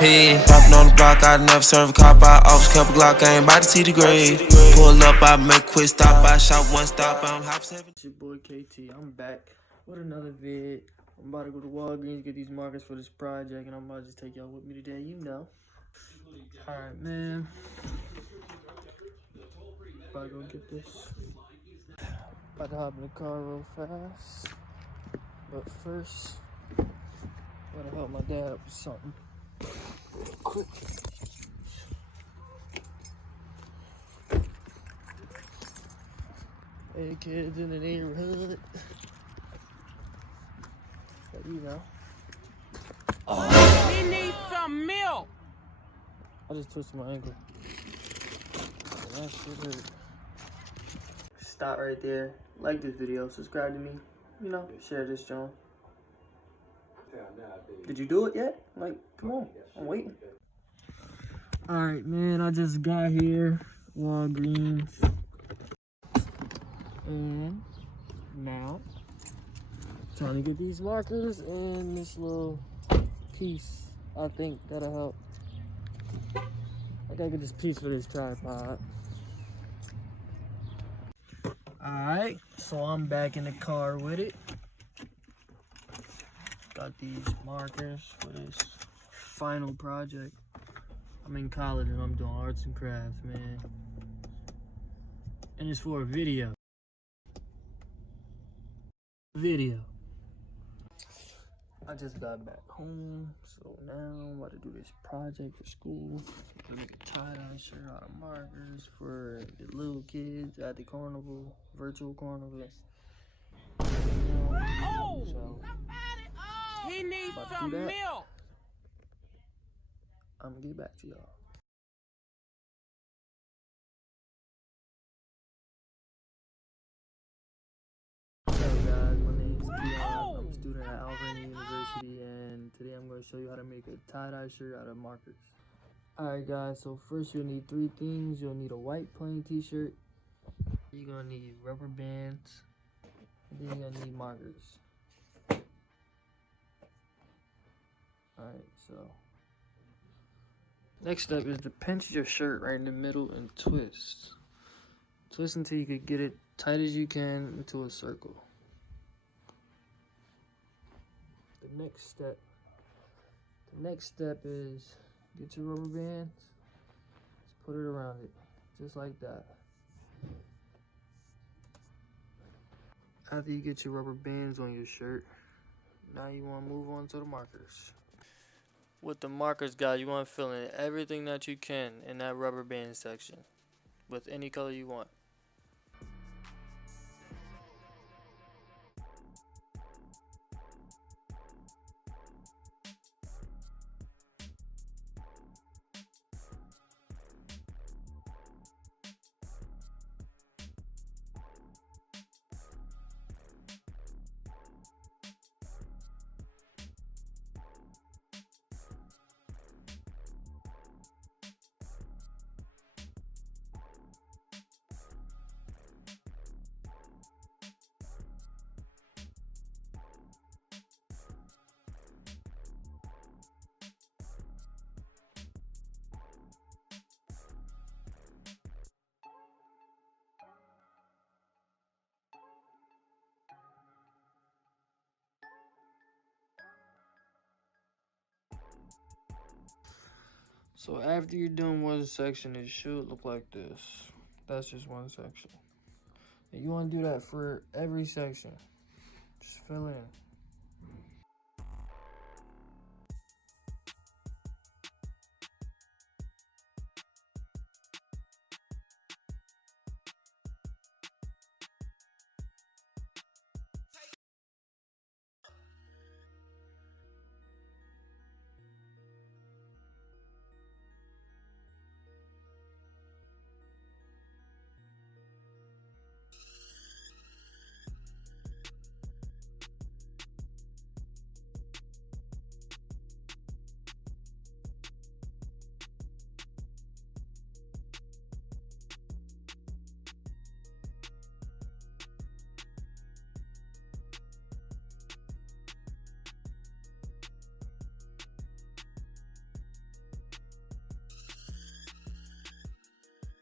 Popping on the block, I never serve a cop. I always kept a Glock, I ain't about to see the grade. Pull up, I make a quick stop. I shot one stop, I'm hop 7. It's your boy KT. I'm back with another vid. I'm about to go to Walgreens, get these markers for this project, and I'm about to just take y'all with me today, you know. Alright, man. About to go get this. About to hop in the car real fast. But first, gotta help my dad with something. Quick. Hey kids in the neighborhood. But you know. He needs some milk. I just twisted my ankle. That shit hurt. Stop right there. Like this video. Subscribe to me. You know, share this, John. Did you do it yet? Like, come on. I'm waiting. Alright, man. I just got here. Walgreens. And now, trying to get these markers and this little piece. I think that'll help. I gotta get this piece for this tripod. Alright, so I'm back in the car with it. Got these markers for this final project. I'm in college and I'm doing arts and crafts, man. And it's for a video. I just got back home, so now I'm about to do this project for school. To make a tie-dye shirt out of markers for the little kids at the carnival, virtual carnival. Oh! So, He needs some milk. I'm gonna get back to y'all. Hey guys, my name is Keon. I'm a student at Walgreens University, and today I'm going to show you how to make a tie-dye shirt out of markers. Alright guys, so first you'll need three things. You'll need a white plain t-shirt. You're going to need rubber bands. And then you're going to need markers. Alright, so next step is to pinch your shirt right in the middle and twist. Twist until you can get it tight as you can into a circle. The next step is get your rubber bands, just put it around it, just like that. After you get your rubber bands on your shirt, now you want to move on to the markers. With the markers, guys, you want to fill in everything that you can in that rubber band section with any color you want. So after you're done one section, it should look like this. That's just one section. And you want to do that for every section. Just fill in.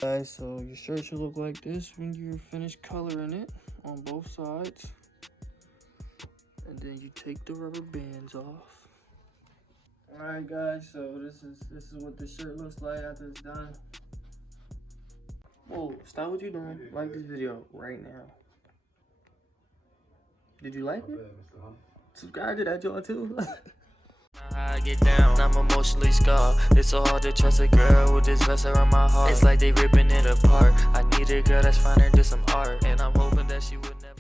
Guys, so your shirt should look like this when you're finished coloring it on both sides. And then you take the rubber bands off. Alright guys, so this is what the shirt looks like after it's done. Whoa, stop what you're doing. Like this video right now. Did you like it? Subscribe to that joint too. How I get down, I'm emotionally scarred. It's so hard to trust a girl with this vest around my heart. It's like they ripping it apart. I need a girl that's fine and do some art, and I'm hoping that she would never